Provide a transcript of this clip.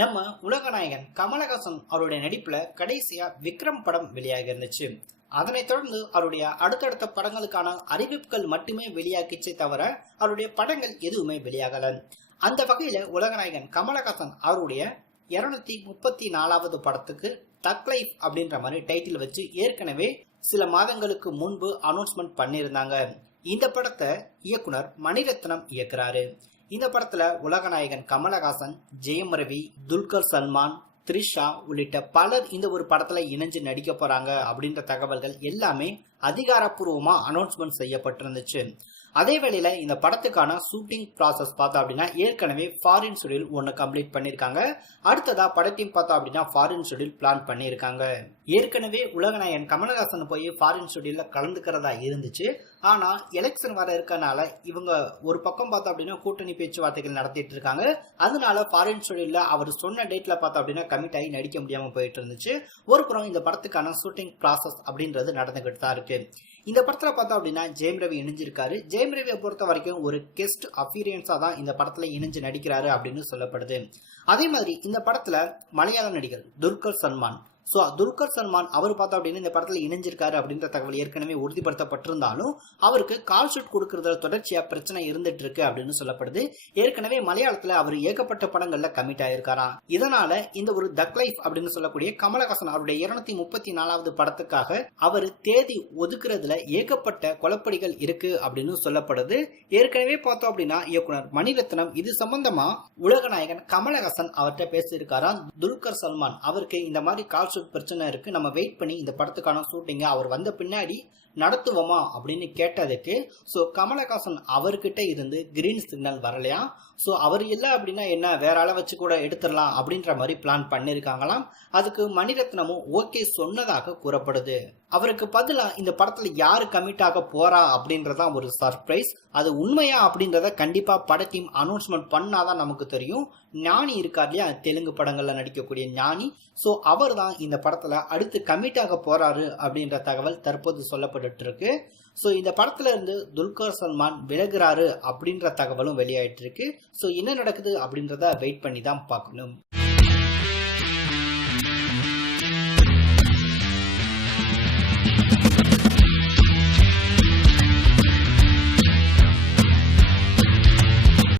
நம்ம உலகநாயகன் கமலஹாசன் அவருடைய நடிப்புல கடைசியா விக்ரம் படம் வெளியாக இருந்துச்சு. அதனைத் தொடர்ந்து அவருடைய அடுத்தடுத்த படங்களுக்கான அறிவிப்புகள் மட்டுமே வெளியாகிச்சே தவிர அவருடைய படங்கள் எதுவுமே வெளியாகல. அந்த வகையில உலகநாயகன் கமலஹாசன் அவருடைய 234வது படத்துக்கு தக் லைஃப் அப்படின்ற மாதிரி டைட்டில் வச்சு ஏற்கனவே சில மாதங்களுக்கு முன்பு அனௌன்ஸ்மெண்ட் பண்ணியிருந்தாங்க. இந்த படத்தை இயக்குனர் மணிரத்னம் இயக்குறாரு. இந்த படத்துல உலகநாயகன் கமலஹாசன், ஜெயம் ரவி, துல்கர் சல்மான், த்ரிஷா உள்ளிட்ட பலர் இந்த ஒரு படத்துல இணைஞ்சு நடிக்க போறாங்க அப்படின்ற தகவல்கள் எல்லாமே அதிகாரப்பூர்வமா அனௌன்ஸ்மெண்ட் செய்யப்பட்டிருந்துச்சு. அதே வேளையில இந்த படத்துக்கான ஷூட்டிங் ப்ராசஸ் பார்த்தா அப்படின்னா ஏற்கனவே ஃபாரின் ஷெட்யூல் ஒன்று கம்ப்ளீட் பண்ணியிருக்காங்க. அடுத்ததா படத்தையும் பார்த்தா அப்படின்னா ஃபாரின் ஷெட்யூல் பிளான் பண்ணியிருக்காங்க. ஏற்கனவே உலகநாயகன் கமலஹாசன் போய் ஃபாரின் ஷெட்யூல்ல கலந்துக்கிறதா இருந்துச்சு. ஆனா எலெக்ஷன் வர இருக்கனால இவங்க ஒரு பக்கம் பார்த்தா அப்படின்னா கூட்டணி பேச்சுவார்த்தைகள் நடத்திட்டு இருக்காங்க. அதனால ஃபாரின் ஷெட்யூல்ல அவர் சொன்ன டேட்ல பார்த்தா அப்படின்னா கமிட் ஆகி நடிக்க முடியாம போயிட்டு இருந்துச்சு. ஒரு புறம் இந்த படத்துக்கான ஷூட்டிங் ப்ராசஸ் அப்படின்றது நடந்துகிட்டு தான் இருக்கு. இந்த படத்துல பார்த்தா அப்படின்னா ஜெயம் ரவி இணைஞ்சிருக்காரு. ஜெயம் ரவியை பொறுத்த வரைக்கும் ஒரு கெஸ்ட் அப்பியரன்ஸா தான் இந்த படத்துல இணைஞ்சு நடிக்கிறாரு அப்படின்னு சொல்லப்படுது. அதே மாதிரி இந்த படத்துல மலையாள நடிகர் துல்கர் சல்மான், துல்கர் சல்மான் அவர் பார்த்தா அப்படின்னு இந்த படத்துல இணைஞ்சிருக்காரு அப்படின்ற தகவல் ஏற்கனவே உறுதிப்படுத்தப்பட்டிருந்தாலும் அவருக்கு கால் ஷூட் கொடுக்கறதுல தொடர்ச்சியா பிரச்சனை இருந்துட்டு இருக்கு அப்படின்னு சொல்லப்படுது. ஏற்கனவே மலையாளத்துல அவர் ஏகப்பட்ட படங்கள்ல கமிட் ஆயிருக்காராம். இதனால இந்த ஒரு தக் லைஃப் அப்படின்னு சொல்லக்கூடிய கமலஹாசன் அவருடைய 234வது படத்துக்காக அவர் தேதி ஒதுக்குறதுல ஏகப்பட்ட குழப்படிகள் இருக்கு அப்படின்னு சொல்லப்படுது. ஏற்கனவே பார்த்தோம் அப்படின்னா இயக்குனர் மணிரத்னம் இது சம்பந்தமா உலகநாயகன் கமலஹாசன் அவர்கிட்ட பேசியிருக்காராம். துல்கர் சல்மான் அவருக்கு இந்த மாதிரி கால் பிரச்சனை இருக்கு, நம்ம வெயிட் பண்ணி இந்த படத்துக்கான ஷூட்டிங்க அவர் வந்த பின்னாடி நடத்துவோமா அப்படின்னு கேட்டதுக்கு கமலஹாசன் அவர்கிட்ட இருந்து கிரீன் சிக்னல் வரலையா. அவர் இல்லை அப்படின்னா என்ன வேற ஆளை வச்சு கூட எடுத்துடலாம் அப்படின்ற மாதிரி பிளான் பண்ணிருக்காங்களாம். அதுக்கு மணிரத்னமும் ஓகே சொன்னதாக கூறப்படுது. அவருக்கு பதிலா இந்த படத்துல யாரு கமிட் ஆக போறா அப்படின்றதா ஒரு சர்ப்ரைஸ். அது உண்மையா அப்படின்றத கண்டிப்பா பட டீம் அனௌன்ஸ்மெண்ட் பண்ணாதான் நமக்கு தெரியும். ஞானி இருக்கார் இல்லையா, தெலுங்கு படங்கள்ல நடிக்கக்கூடிய ஞானி, அவர் தான் இந்த படத்துல அடுத்து கமிட் ஆக போறாரு அப்படின்ற தகவல் தற்போது சொல்லப்பட்டு இருக்கு. இந்த படத்துல இருந்து துல்கர் சல்மான் விலகுறாரு அப்படின்ற தகவலும் வெளியாயிட்டு இருக்கு. என்ன நடக்குது அப்படின்றத வெயிட் பண்ணி தான் பார்க்கணும்.